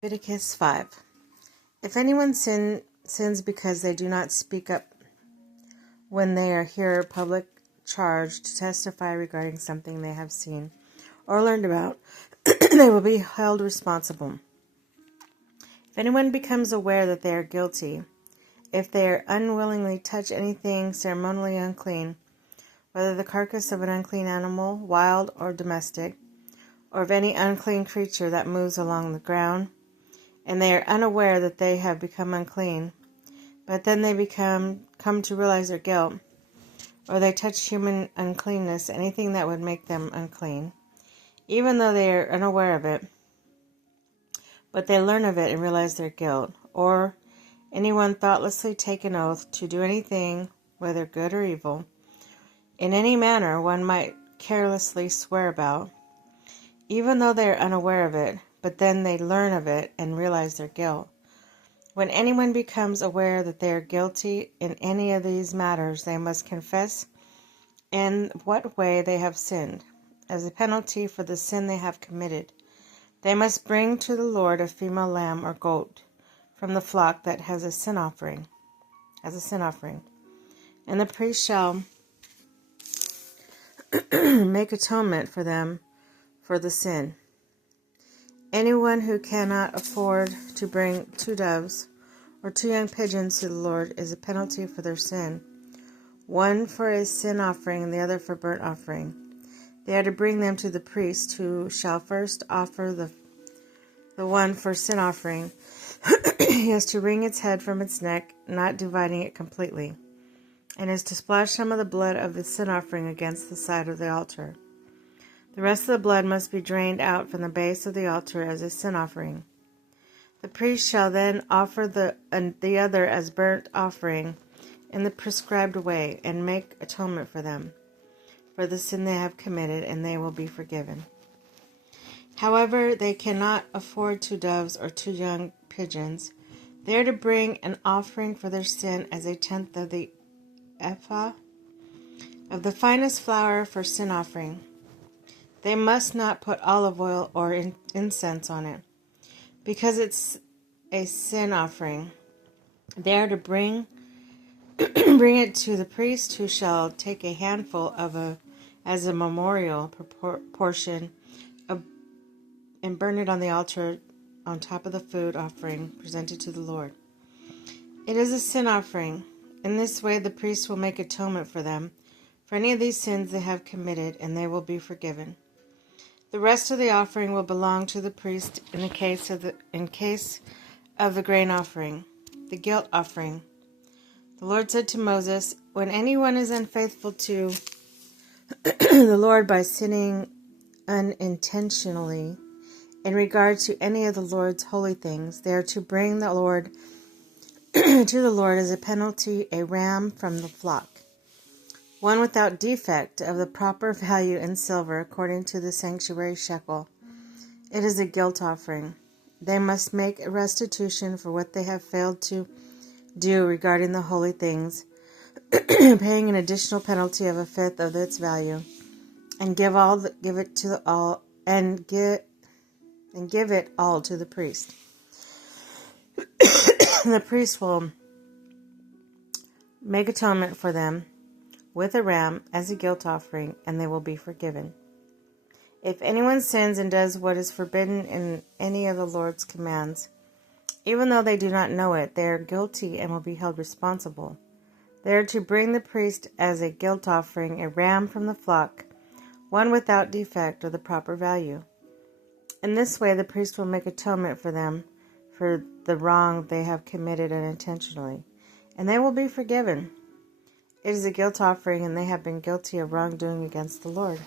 Leviticus 5. If anyone sins because they do not speak up when they are here public charge to testify regarding something they have seen or learned about, they will be held responsible. If anyone becomes aware that they are guilty, if they unwillingly touch anything ceremonially unclean, whether the carcass of an unclean animal, wild or domestic, or of any unclean creature that moves along the ground, and they are unaware that they have become unclean, but then they come to realize their guilt, or they touch human uncleanness, anything that would make them unclean, even though they are unaware of it, but they learn of it and realize their guilt, or anyone thoughtlessly take an oath to do anything, whether good or evil, in any manner one might carelessly swear about, even though they are unaware of it, but then they learn of it and realize their guilt. When anyone becomes aware that they are guilty in any of these matters, they must confess in what way they have sinned. As a penalty for the sin they have committed, they must bring to the Lord a female lamb or goat from the flock that has a sin offering, and the priest shall make atonement for them for the sin. Anyone who cannot afford to bring 2 doves or 2 young pigeons to the Lord is a penalty for their sin, one for a sin offering and the other for burnt offering. They are to bring them to the priest, who shall first offer the one for sin offering. He is to wring its head from its neck, not dividing it completely, and is to splash some of the blood of the sin offering against the side of the altar. The rest of the blood must be drained out from the base of the altar as a sin offering. The priest shall then offer the other as burnt offering in the prescribed way, and make atonement for them, for the sin they have committed, and they will be forgiven. However, they cannot afford 2 doves or 2 young pigeons. They are to bring an offering for their sin as a tenth of the ephah of the finest flour for sin offering. They must not put olive oil or incense on it, because it's a sin offering. They are to bring it to the priest, who shall take a handful as a memorial portion and burn it on the altar on top of the food offering presented to the Lord. It is a sin offering. In this way, the priest will make atonement for them for any of these sins they have committed, and they will be forgiven. The rest of the offering will belong to the priest in case of the grain offering, the guilt offering. The Lord said to Moses, "When anyone is unfaithful to the Lord by sinning unintentionally in regard to any of the Lord's holy things, they are to bring the Lord to the Lord as a penalty a ram from the flock, one without defect, of the proper value in silver, according to the sanctuary shekel. It is a guilt offering. They must make a restitution for what they have failed to do regarding the holy things, paying an additional penalty of 1/5 of its value, and give it all to the priest. The priest will make atonement for them with a ram as a guilt offering, and they will be forgiven. If anyone sins and does what is forbidden in any of the Lord's commands, even though they do not know it, they are guilty and will be held responsible. They are to bring the priest as a guilt offering a ram from the flock, one without defect or the proper value. In this way, the priest will make atonement for them for the wrong they have committed unintentionally, and they will be forgiven. It is a guilt offering, and they have been guilty of wrongdoing against the Lord.